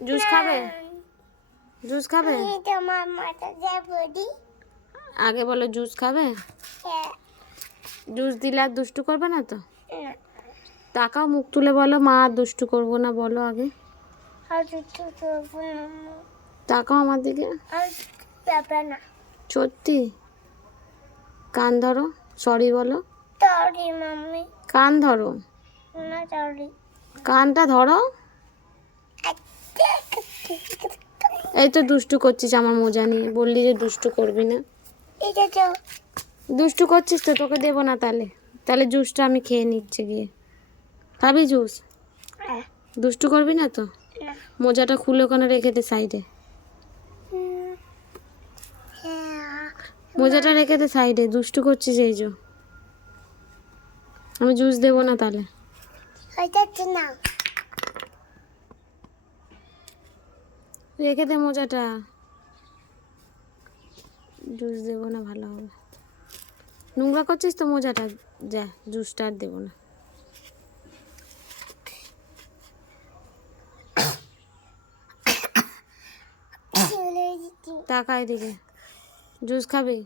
Juice খাবে? Juice খাবে? আগে বলো জুস খাবে? জুস দিলে আর দুষ্টু করবে না তো? তাকাও, মুখ তুলে বলো মা আর দুষ্টু করবো না, বলো আগে। তাকাও আমার দিকে। সত্যি? কান ধরো, সরি বলো। কান ধরো, কানটা ধরো। এই তো দুষ্টু করছিস আমার মোজা নিয়ে, বললি যে দুষ্টু করবি না। দুষ্টু করছিস তো, তোকে দেবো না তাহলে। তাহলে জুসটা আমি খেয়ে নিচ্ছি গিয়ে। খাবি জুস? দুষ্টু করবি না তো? মোজাটা খুলে ওখানে রেখে দে সাইডে। মোজাটা রেখে দে সাইডে, দুষ্টু করছিস এই যে। আমি জুস দেবো না তাহলে। রেখে দে মোজাটা, জুস দেবো না, ভালো হবে। নোংরা করছিস তো মোজাটা, যা জুসটা আর দেবো না। তাকা এদিকে, জুস খাবি?